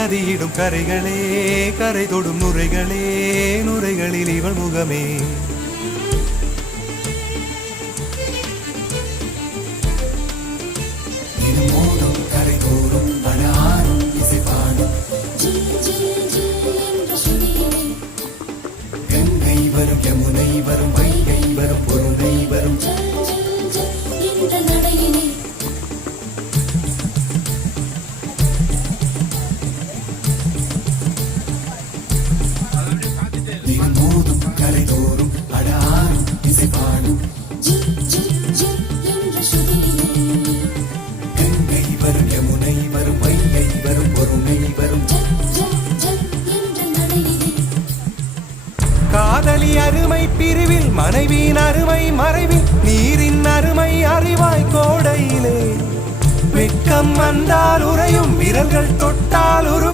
நதியிடும் கரைகளே கரை தொடும் நுரைகளே நுரைகளில் இவள் முகமே மோதும் கரை தோறும் படாரும் இசைப்பாடும் கங்கை வரும் யமுனை வரும் வைகை வரும் பொருளை வரும் மோதும் கரை தோறும் படாரும் இசைப்பாடும் கங்கை வரும் யமுனை வரும் வைகை வரும் பொருளை வரும் காதலி அருமை பிரிவில் மனைவியின் அருமை மறைவில் நீரின் அருமை அறிவாய் கோடையிலே வெட்கம் வந்தால் உறையும் விரல்கள் தொட்டால் உரு